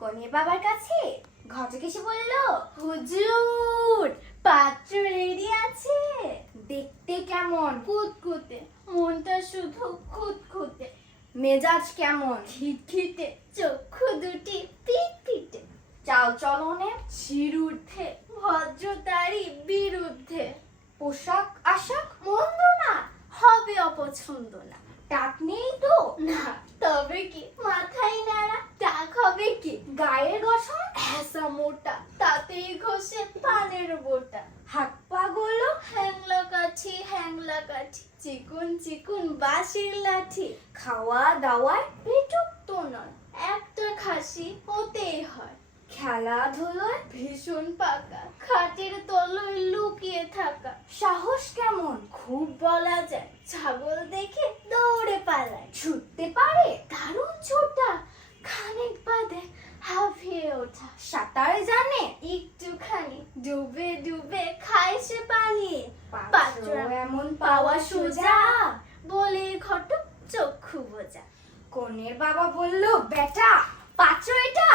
কনের বাবার কাছে ঘটক এসে বলল, হুজুর পাত্র রেডি আছে। দেখতে কেমন? কুতকুতে, মনটা শুধু খুঁতখুঁতে। মেজাজ কেমন? খিটখিটে, চক্ষু দুটি পিটপিটে। চাল চলনে শিরূর্ধ্বে, ভদ্রতারই বিরুদ্ধে। পোশাক আশাক মন্দ না, হবে অপছন্দ না। টাক নেই তো? না। তবে কি মাথায় নাড়া? টাক হবে কি? গায়ের গঠন হ্যাঁসা মোটা, তাতেই ঘষে পানের বোটা। হাত পা গুলো হ্যাংলা কাঠি, চিকুন চিকুন বাঁশের লাঠি। খাওয়া দাওয়ায় পেটুক তো নয়, একটা খাসি হতেই হয়। খেলাধুলোয় ভীষণ পাকা, খাটের তলায় লুকিয়ে থাকা। সাহস কেমন? খুব বলা যায়, ছাগল দেখে দৌড়ে পালায়। ছুটতে পারে দারুণ ছোটা, খানিক বাদে হাঁফিয়ে ওঠা। সাঁতার জানে একটুখানি, ডুবে ডুবে খায় সে পালিয়ে। পাত্র এমন পাওয়া সোজা, বলে ঘটক চক্ষু বোঝা। কনের বাবা বলল, বেটা পাত্র এটা